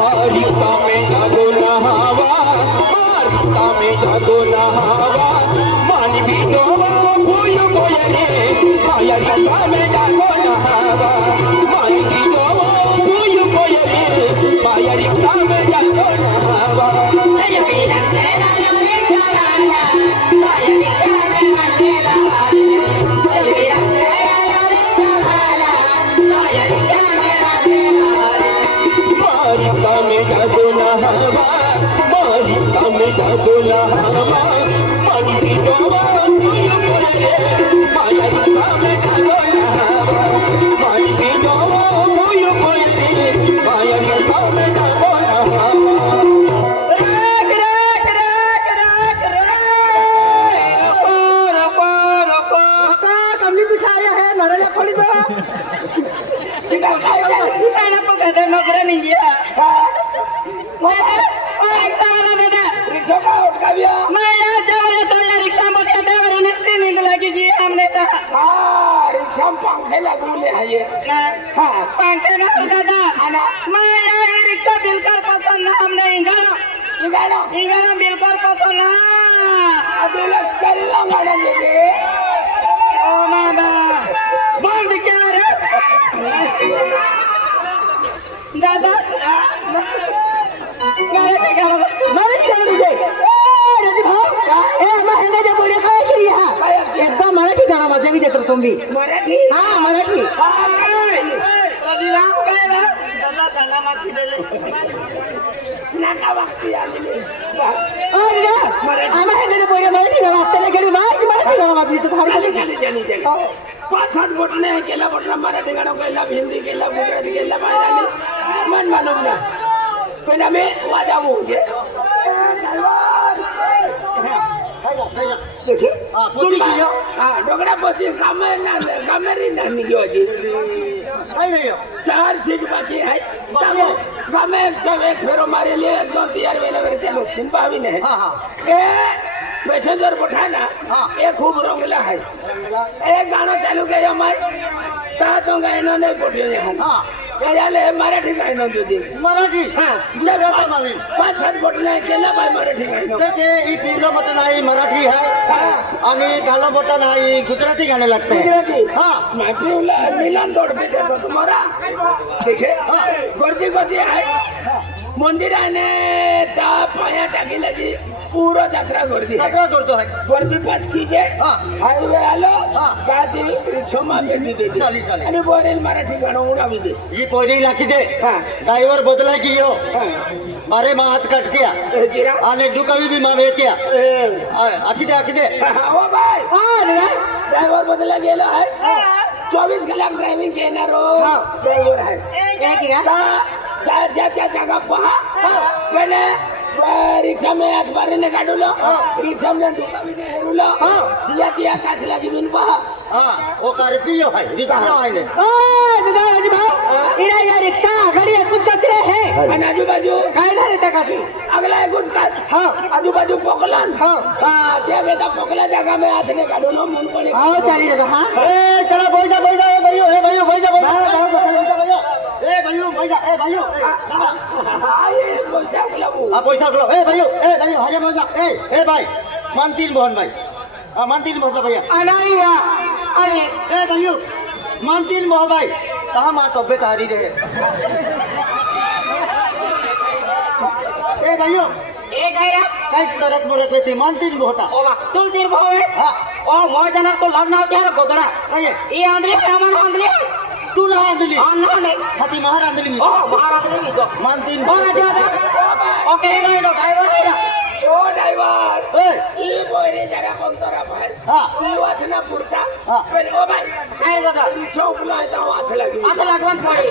मारिका में जादू नहावा मारिका में जादू नहावा मानवी डोवा भूल बोले माया जगा में जादू नहावा मानवी डोवा भूल बोले माया जगा में जादू नहावा मारिका में जादू नहावा मारिका में जादू नहावा मानवी डोवा भूल बोले माया जगा में जादू नहावा मानवी डोवा भूल बोले माया जगा में जादू नहावा नोकरा नहीं गया रिक्शा का उठा दिया मैं यहाँ जब तो यार रिक्शा में बैठे और निस्ती नींद लगी जी हमने तो हाँ रिक्शा में पंखे लगूले हैं ये हाँ पंखे ना दादा मैं यहाँ रिक्शा बिल्कुल पसंद ना हमने इंगाना बिल्कुल पसंद ना अभी लोग चलना गाना लेके ओ मामा बंद क्या रे दादा मारे क्या दीजिए राजू भाई ए हमारे हिंदी जो बोले काय की हां एकदम मराठी गाना मजा भी देतो तुम भी मराठी हां मराठी रजिला काय ना दादा गाना माती दे नाका वाक्य आले अरे हमारे हिंदी जो बोले मराठी गाना तेरे घरी मराठी गाना माती तो थारी चली 5-7 बोटने केला बोटला मराठी गाणं केला हिंदी केला गुजराती केला महाराणी मन मालूम ना पण आम्ही वाजावू घे डोगरा पोची कामेरी नानी की होती 4 सीट बाकी है कामे सब एक फेरो मारे लिए 2-3 वेले चलो सिंपा भी नहीं पैसेंजर बैठा ना ये खूब रंगला है एक गाना चालू किया मैं तो गाना नहीं पढ़ियो यहाँ ये जाले मराठी गाना जो दी मराठी हाँ जब 5-7 बोटने केला भाई मराठी गाना ते ये पिंगला बटन आई मराठी है आणि काला बटन आई गुजराती गाने लगते हैं गुजराती हाँ मैं पिंगला मिलान तोड़ पे तो तुम्हारा देखे गर्दी है मंदिर आने ता पाया टाकी लगी पूरा यात्रा गर्दी है करतो है गर्दी पास कीजिए हाईवे आलो गाड़ी रिक्शा में बैठी दे चाली आणि बोरेल मराठी गाणं उडावी दे ही पोरी लाखी दे ड्राइवर बदला की यो अरे मां हाथ कट गया आणि दुकावी भी मां भेटिया आखी दे ओ भाई ड्राइवर बदला गेलो है 24 कलाक ड्राइविंग घेणारो ड्राइवर आहे क्या जगह पहा पहले रिक्शा में अखबार ने काढलो रिक्शा में दुकानी ने हेरुलो दिया काटला जमीन पहा ओ कारपियो है रिक्शा आहे ने दादा राजू भाई इरा या रिक्शा गाड़ी कुछ कचरे है आणि आजूबाजू काय झाले त्या काची अगला कुछ काच आजूबाजू पोकलन त्या गेता पोकला जगह में हाथ ने काढलो मन पडे चाली दादा हां ए चला बैठा ए भाईओ बैठा ए भाईओ पैसा ए भाईओ हरे मजा ए भाई मानतील मोहन भाई मानतील मोहन भैया नहीं अरे ए भाईओ मानतील मोहन भाई कहाँ मार तबियत हारी रहे ए भाईओ एक आया काय तरक मुरक येते मानतील मोहता तुल तीर भाऊ है ओ मोह जनक तो लग्न होते हैं गोदड़ा ये आंधळी सामान आंधळी तुला आंधळी नाही हाती महार आंधळी ओ महार आंधळी तो मानतील मोहन ज्यादा ओके नो ड्राइवर है ना ओ ड्राइवर ई बोरी जरा कोणतरा भाई ई वाचना पुरता पण ओ भाई काय दादा चौकला आहे तो हात लागवण पडे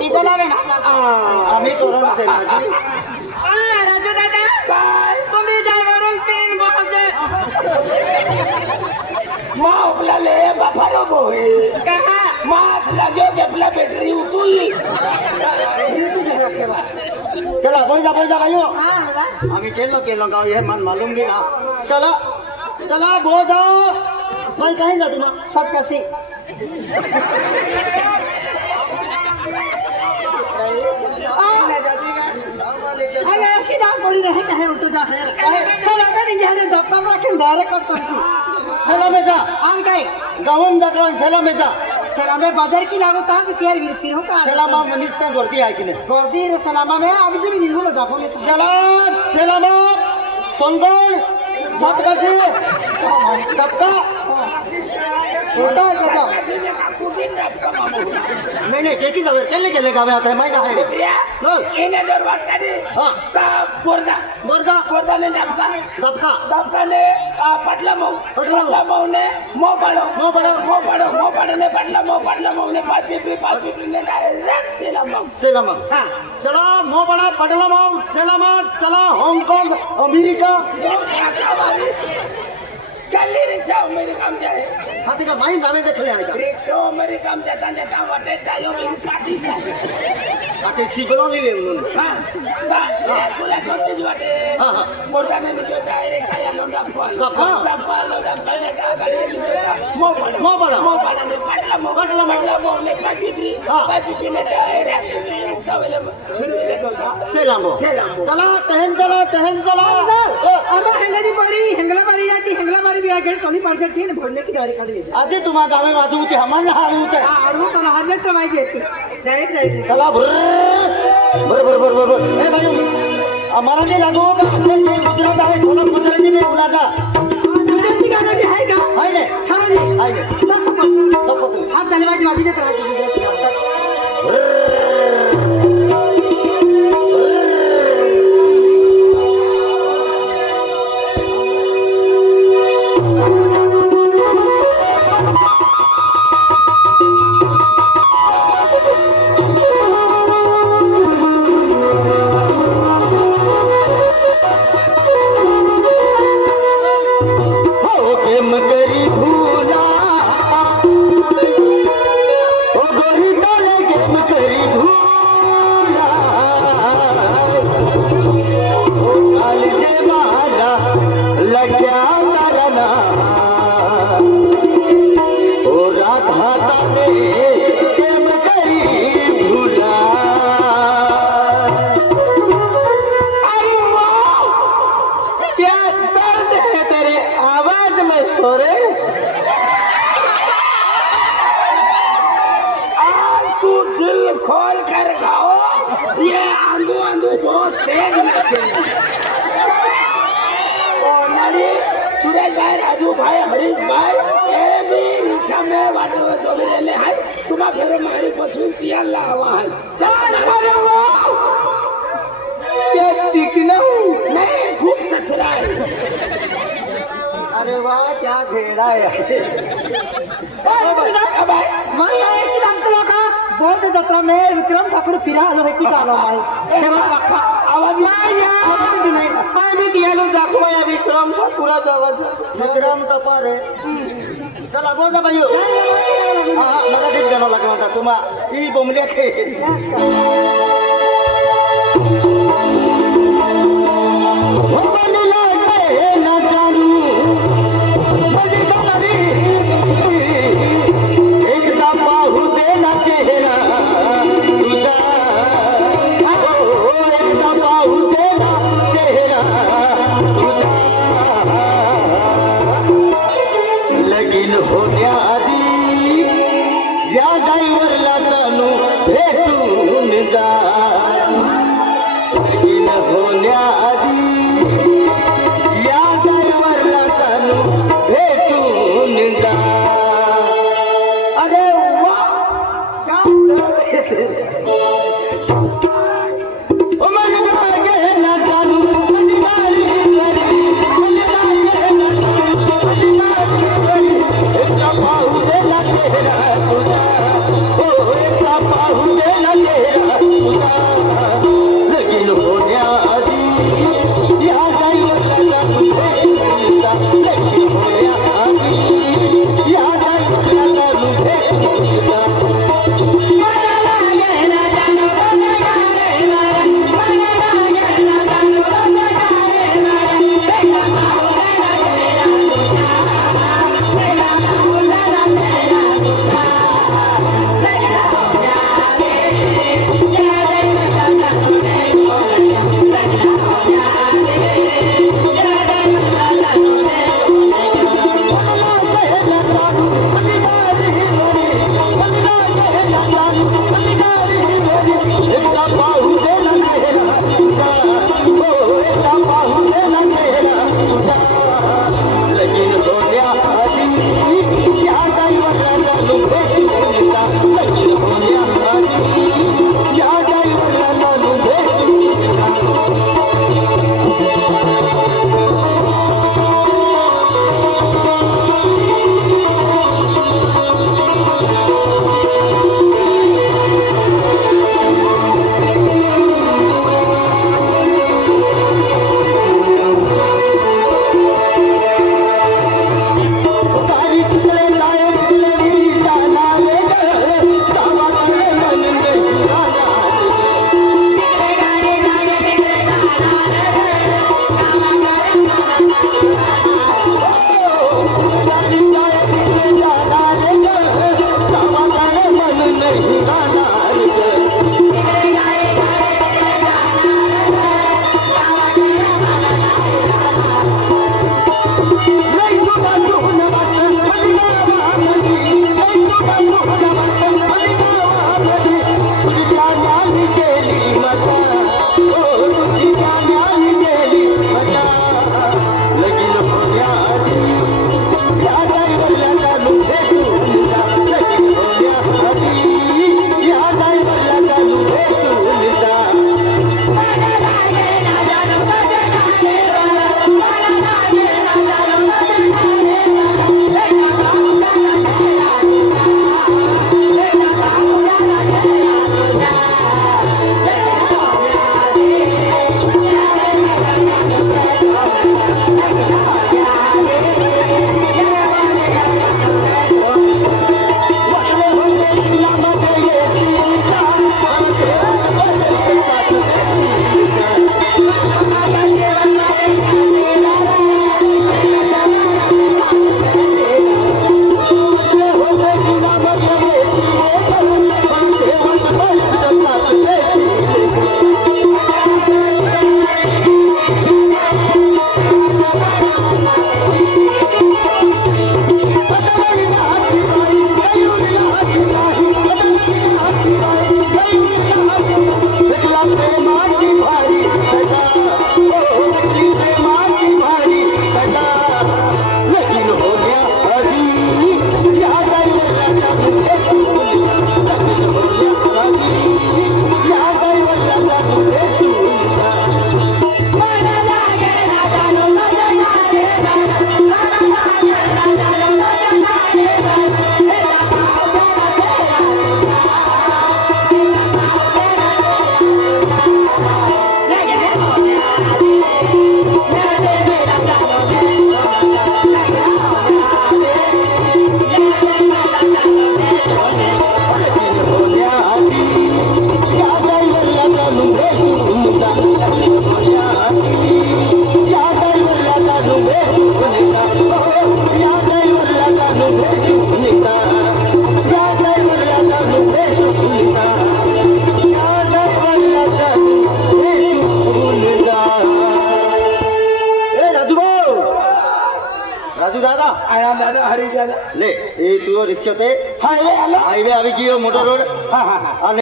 तिथे लावे ना आम्ही तोरण से राजू दादा काय तुम्ही ड्राइवरून 3 बजे माफला ले बाफारो बोय कहा माफ लागो के अपना बैटरी उतुली चला बैठा भाइयों आम्ही केलो गाव हे मन मालूम भी ना चला बोल दो मैं कहीं जा तुम सब कैसे अरे की जा पड़ी रहे कहे उल्टो जा है साला का नहीं जाने दफ्तर में रखे डायरेक्ट करता हूं चला में जा आम काय गावम जातो चला में जा सलामे बाजार की लागो ता की केयर विरती हो का सलामा मनिस्ता गर्दी आहे की नाही गोर्दी रे सलामा में अब भी नहीं हो जाबो ले सलाम सलामत संगण सतकाशी सबका छोटा है जा नाही केकी जावे केले गावे आता माहिती आहे એને દરવાજ કાઢી કા બોરદા બોરદાને ડાબકા ડાબકાને પાટલા મઉ ને મો પાડો ને પાટલા મઉ ને પાંચ પીપળી ને ડાયરેક્ટ सलामत હા चला मो बड़ा पटला माऊ सलामत चला हांगकांग अमेरिका गल्ली रिक्षा अमेरिकाम जाए हाथी का माइन जावे ते खले आहे का रिक्षा अमेरिकाम जाता वाटे जायो पाठी आके सिगलो नहीं ले उन्होंने हा तुला कोणते वाटे हां मोटाने निकल डायरेक्ट खाया लो डब्बा ने मो बड़ा ने पाटला ने पाटी ने डायरेक्ट सावेले सलामो चला तहन चला अरे हेंगला बारी जाती हेंगला बारी भी आगे कोनी पार जाती है भरने की तैयारी कर ली आजे तुम्हा गावे वाजू होती हमारे हारू होते आरू तो हाजर कमाई देती डायरेक्ट चला भर ए भाई हमारा नहीं लागू होगा हमने गुजरात आहे थोड़ा गुजरात में बोला था गुजराती गाना भी है का हाय ने खरो जी हाय ने सब आप धन्यवाद बाजी देते हो खोल कर खाओ ये आंधू बहुत तेज नाचे और नारी सुरेश भाई राजू भाई हरीश भाई ये भी रिक्शा में वाटर में चले रहने हैं तुम्हारा फिर हमारी पसंद पिया लावा है चल अरे वाह क्या चिकना नहीं खूब चचरा है अरे वाह क्या घेरा है बहुत जत्रा में विक्रम ठाकुर फिरा आलो की गालो माई आवाज मैं भी दिया लो जाको या विक्रम ठाकुरा आवाज विक्रम सफर है चला बोल जा भाइयों हां मला ठीक गाणं लागला होता तुम्हा ही बोंबल्या थे लगीन होण्या आधी भूलता क्या ड्राइवर राजा मुझे तो भूलता क्या ड्राइवर राजा मुझे तो भूलता ए राजू भाऊ राजू दादा आया दादा हरी दादा ले ए तुझो रिक्षा ते हायवे आलो हायवे આવી ગયો મોટો રોડ હા હા હા અને